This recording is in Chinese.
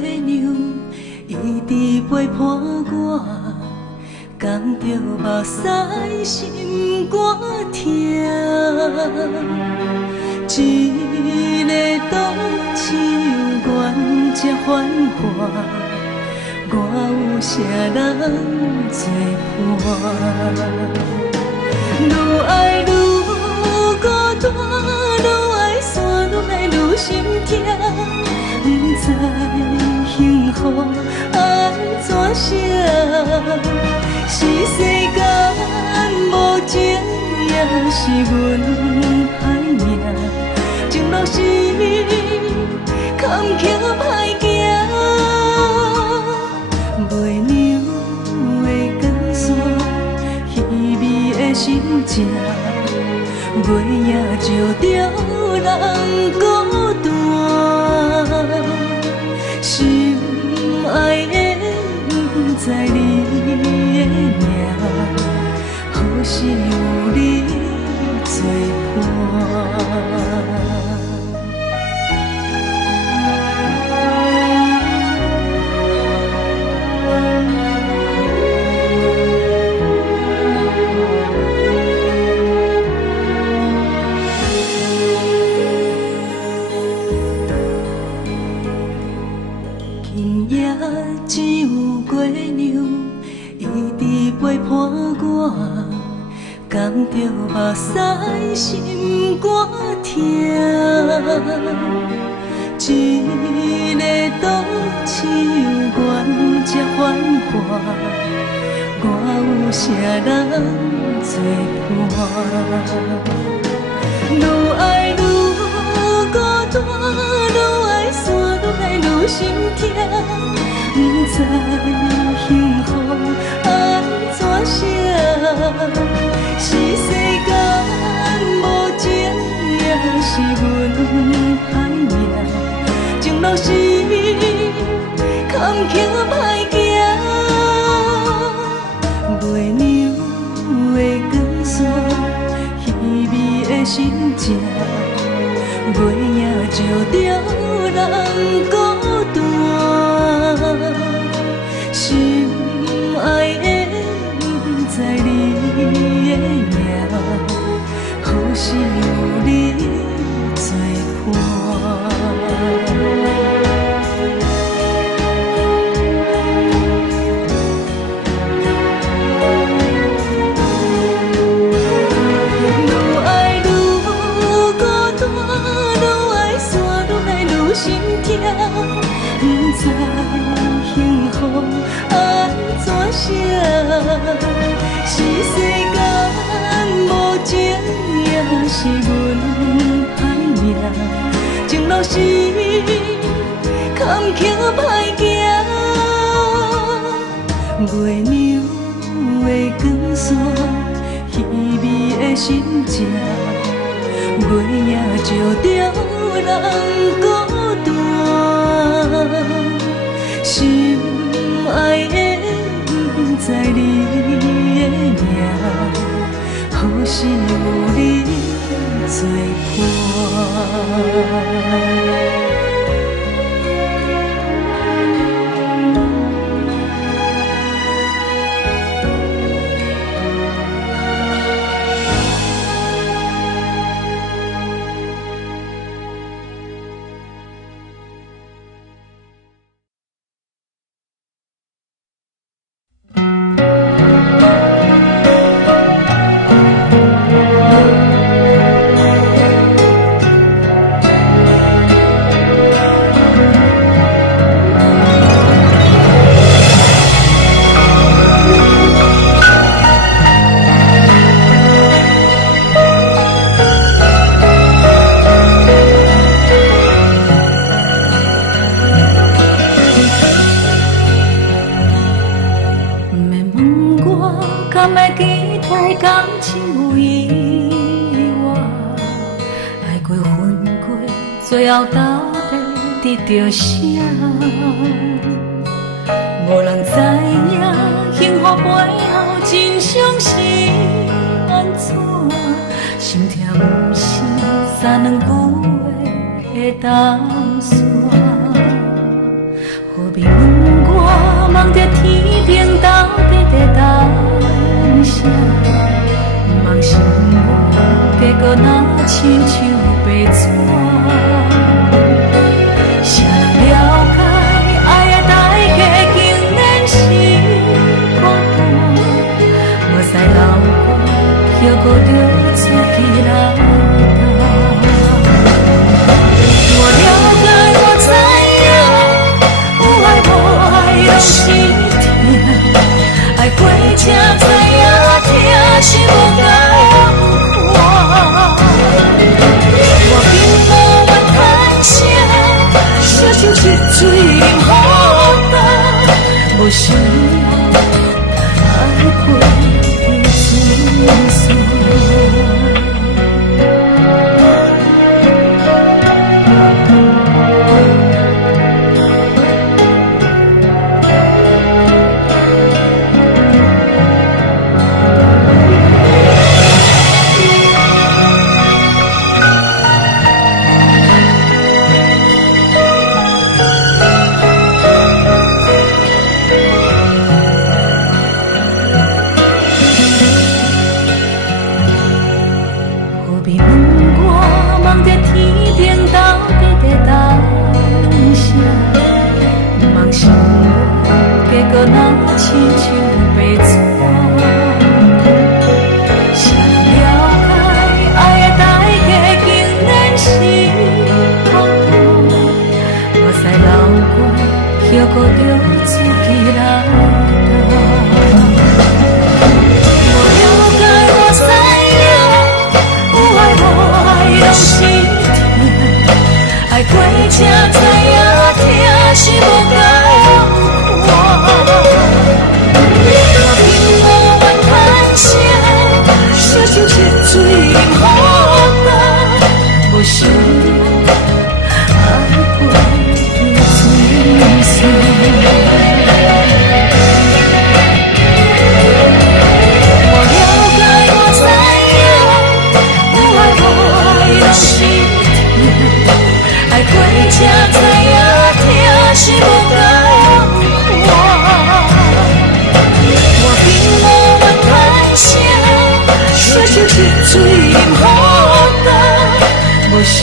娘，伊伫陪伴我，感着目屎心肝疼。一个倒手愿这繁华，我有啥人作伴？愈爱愈孤单，愈爱散，愈爱愈心痛。不知幸福安怎写？是世间无情，也是阮歹命。情路是坎坷歹行，袂娘的光线，稀微的心情，袂影照着人孤单。心爱的不知你的名，好是有你作伴。只有月娘，伊伫陪伴我，感着目屎心肝疼。一个倒手愿这繁华，我有啥人作伴？愈爱愈孤单，愈爱散，愈爱愈心痛。不知幸福安怎写？是世间无情，也是阮歹命。情路是坎坷歹行，袂娘的光线，稀微的心情，袂影照着人孤单。心爱的不知你的名，好是有你作伴。愈爱愈孤单，愈爱散，愈爱愈心痛。不知幸福安怎写？是世间无情，也是阮歹命。情路是坎坷歹行，袂娘的光线，稀微的心情，袂影照着人孤单。心爱的不知你的名，好是有你作伴。最后到底得到啥？无人知影幸福背后真相是安怎？心痛不是三两句话会当煞，何必问我，望着天边斗直等啥？望生活结果若亲像白纸。谁人了解爱的代价，竟然是孤单。无使流过，犹搁着自己来担。我了解，我知影，有爱无爱拢是痛。爱过才知影，疼是无同款。我并无怨叹声，烧酒一醉饮孤单，无想爱过着酸酸。犹搁着自己来担。我了解，我知影，有爱无爱拢是痛。爱过才知影，疼是无同款。我并无怨叹声，烧酒一醉饮孤单，无想爱过着酸酸。我了解，我知影，有爱无爱拢是痛。爱过才知影，疼是无同款。我并无怨叹声，烧酒一醉饮孤单，无想。